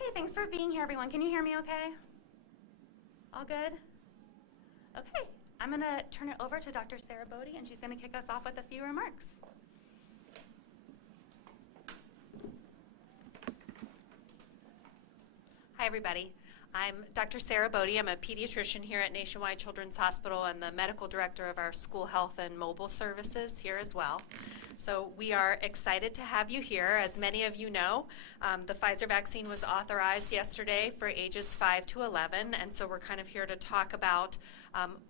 Okay, thanks for being here, everyone. Can you hear me okay? All good? Okay, I'm going to turn it over to Dr. Sarah Bodie, and she's going to kick us off with a few remarks. Hi, everybody. I'm Dr. Sarah Bodie. I'm a pediatrician here at Nationwide Children's Hospital and the medical director of our school health and mobile services here as well. So we are excited to have you here. As many of you know, the Pfizer vaccine was authorized yesterday for ages 5 to 11, and so we're kind of here to talk about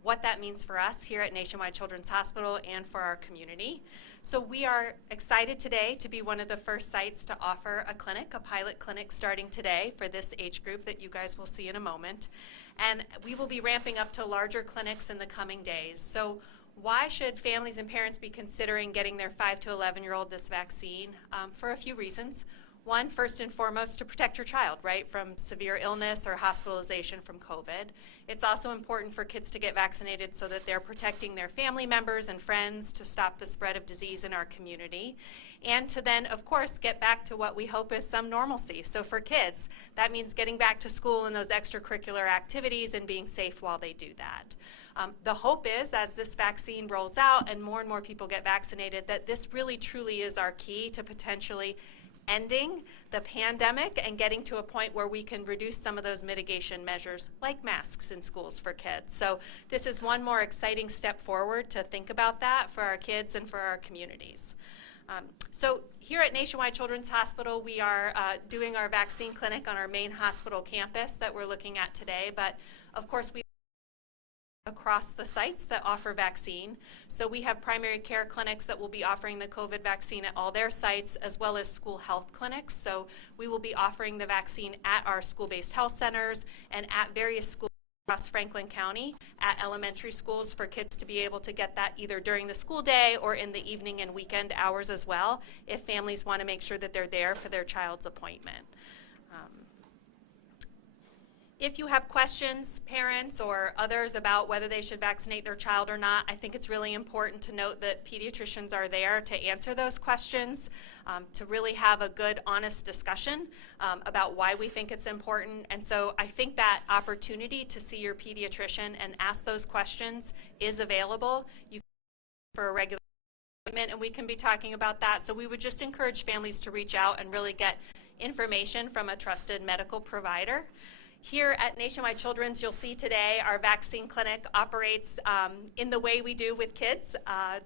what that means for us here at Nationwide Children's Hospital and for our community. So we are excited today to be one of the first sites to offer a clinic, a pilot clinic starting today for this age group that you guys will see in a moment. And we will be ramping up to larger clinics in the coming days. So why should families and parents be considering getting their 5 to 11-year-old this vaccine? For a few reasons. One, first and foremost, to protect your child, right, from severe illness or hospitalization from COVID. It's also important for kids to get vaccinated so that they're protecting their family members and friends to stop the spread of disease in our community. And to then, of course, get back to what we hope is some normalcy. So for kids, that means getting back to school and those extracurricular activities and being safe while they do that. The hope is, as this vaccine rolls out and more people get vaccinated, that this really truly is our key to potentially ending the pandemic and getting to a point where we can reduce some of those mitigation measures like masks in schools for kids. So this is one more exciting step forward to think about that for our kids and for our communities. So here at Nationwide Children's Hospital, we are doing our vaccine clinic on our main hospital campus that we're looking at today, but of course we across the sites that offer vaccine. So we have primary care clinics that will be offering the COVID vaccine at all their sites, as well as school health clinics. So we will be offering the vaccine at our school-based health centers and at various schools across Franklin County at elementary schools for kids to be able to get that either during the school day or in the evening and weekend hours as well, if families want to make sure that they're there for their child's appointment. If you have questions, parents or others, about whether they should vaccinate their child or not, I think it's really important to note that pediatricians are there to answer those questions, to really have a good, honest discussion about why we think it's important. And so I think that opportunity to see your pediatrician and ask those questions is available. You can for a regular appointment, and we can be talking about that. So we would just encourage families to reach out and really get information from a trusted medical provider. Here at Nationwide Children's, you'll see today our vaccine clinic operates in the way we do with kids.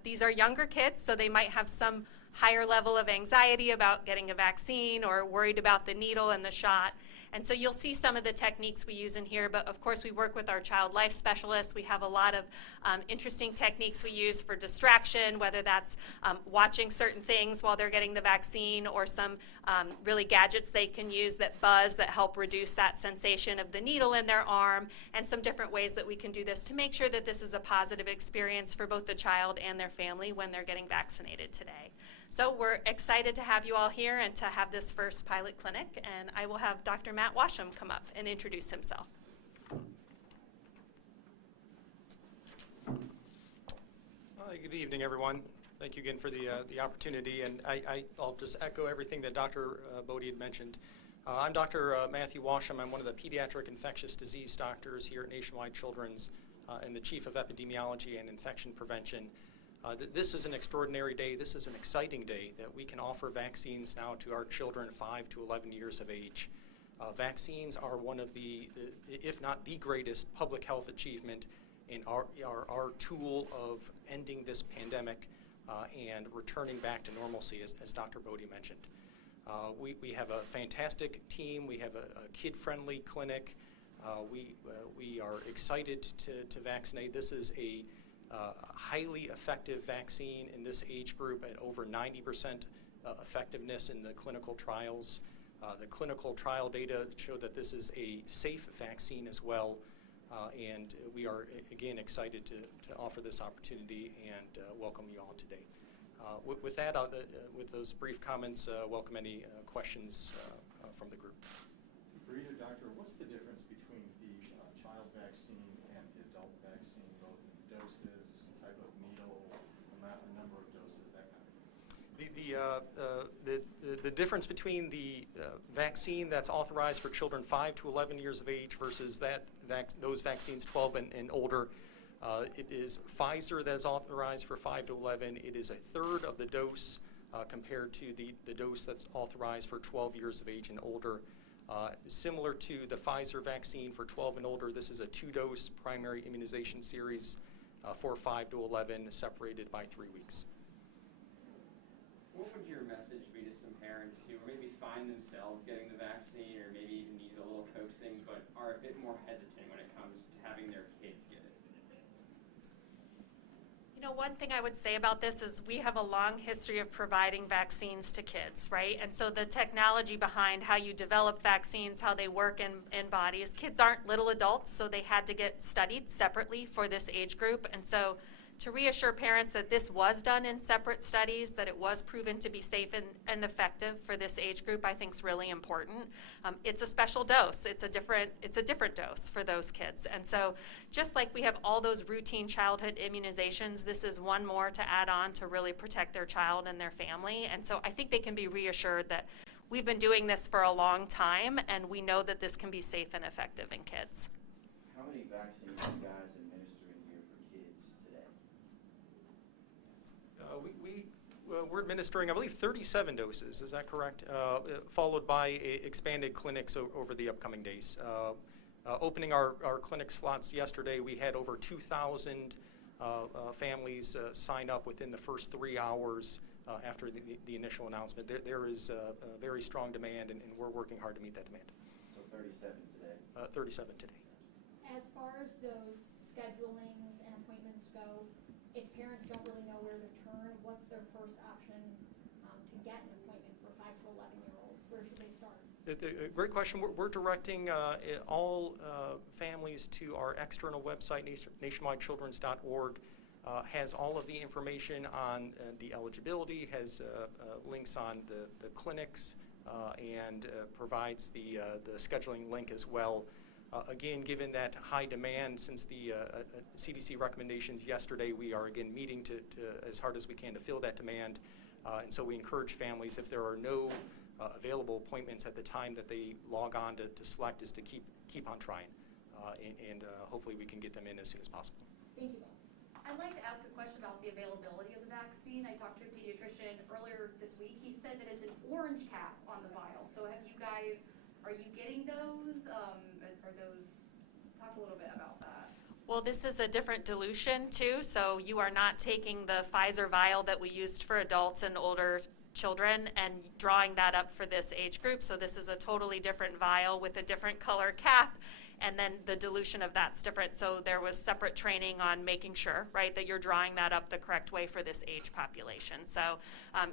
These are younger kids, so they might have some higher level of anxiety about getting a vaccine or worried about the needle and the shot. And so you'll see some of the techniques we use in here, but of course we work with our child life specialists. We have a lot of interesting techniques we use for distraction, whether that's watching certain things while they're getting the vaccine, or some really gadgets they can use that buzz, that help reduce that sensation of the needle in their arm, and some different ways that we can do this to make sure that this is a positive experience for both the child and their family when they're getting vaccinated today. So we're excited to have you all here and to have this first pilot clinic, and I will have Dr. Matt Washam come up and introduce himself. Good evening, everyone. Thank you again for the opportunity, and I'll just echo everything that Dr. Bodie had mentioned. I'm Dr. Matthew Washam. I'm one of the pediatric infectious disease doctors here at Nationwide Children's and the Chief of Epidemiology and Infection Prevention. This is an extraordinary day. This is an exciting day that we can offer vaccines now to our children 5 to 11 years of age. Vaccines are one of the, if not the greatest public health achievement in our tool of ending this pandemic and returning back to normalcy, as Dr. Bodie mentioned. We have a fantastic team. We have a kid-friendly clinic. We are excited to vaccinate. This is a highly effective vaccine in this age group at over 90% effectiveness in the clinical trials. The clinical trial data show that this is a safe vaccine as well, and we are again excited to offer this opportunity and welcome you all today. With that, with those brief comments, welcome any questions from the group. For either doctor, what's the difference between the child vaccine and the adult vaccine, both in doses, type of needle, amount, number of doses, that kind of thing? The difference between the vaccine that's authorized for children 5 to 11 years of age versus those vaccines 12 and older, it is Pfizer that is authorized for 5 to 11. It is a third of the dose compared to the dose that's authorized for 12 years of age and older. Similar to the Pfizer vaccine for 12 and older, this is a 2-dose primary immunization series for 5 to 11, separated by 3 weeks. What would your message be to some parents who maybe find themselves getting the vaccine or maybe even need a little coaxing but are a bit more hesitant when it comes to having their kids get it? You know, one thing I would say about this is we have a long history of providing vaccines to kids, right? And so the technology behind how you develop vaccines, how they work in bodies, kids aren't little adults, so they had to get studied separately for this age group. And so to reassure parents that this was done in separate studies, that it was proven to be safe and effective for this age group, I think is really important. It's a special dose. It's a different dose for those kids. And so just like we have all those routine childhood immunizations, this is one more to add on to really protect their child and their family. And so I think they can be reassured that we've been doing this for a long time, and we know that this can be safe and effective in kids. How many vaccines are you guys administering here for kids today? We're administering, I believe, 37 doses. Is that correct? Followed by expanded clinics over the upcoming days. Opening our clinic slots yesterday, we had over 2,000 families sign up within the first 3 hours after the initial announcement. There is a very strong demand, and we're working hard to meet that demand. So 37 today? 37 today. As far as those schedulings and appointments go, if parents don't really know where to turn, what's their first option to get an appointment for 5 to 11-year-olds? Where should they start? Great question. We're directing all families to our external website, nationwidechildrens.org. Has all of the information on the eligibility, has links on the clinics, and provides the scheduling link as well. Again, given that high demand since the CDC recommendations yesterday, we are again meeting to as hard as we can to fill that demand. And so we encourage families, if there are no available appointments at the time that they log on to select, is to keep on trying. And hopefully we can get them in as soon as possible. Thank you. I'd like to ask a question about the availability of the vaccine. I talked to a pediatrician earlier this week. He said that it's an orange cap on the vial. So are you getting those? Talk a little bit about that. Well, this is a different dilution too, so you are not taking the Pfizer vial that we used for adults and older children and drawing that up for this age group. So this is a totally different vial with a different color cap, and then the dilution of that's different. So there was separate training on making sure, right, that you're drawing that up the correct way for this age population. So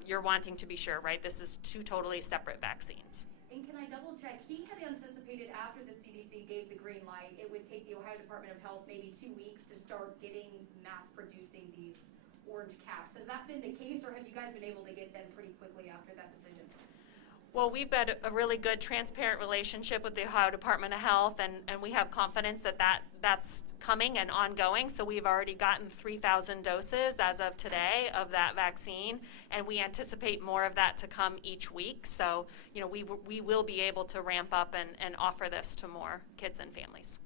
you're wanting to be sure, right, this is 2 totally separate vaccines. And can I double check? He had anticipated after the CDC gave the green light, it would take the Ohio Department of Health maybe 2 weeks to start getting mass producing these orange caps. Has that been the case, or have you guys been able to get them pretty quickly after that decision? Well, we've had a really good, transparent relationship with the Ohio Department of Health, and we have confidence that that's coming and ongoing. So we've already gotten 3,000 doses as of today of that vaccine, and we anticipate more of that to come each week. So, you know, we will be able to ramp up and offer this to more kids and families.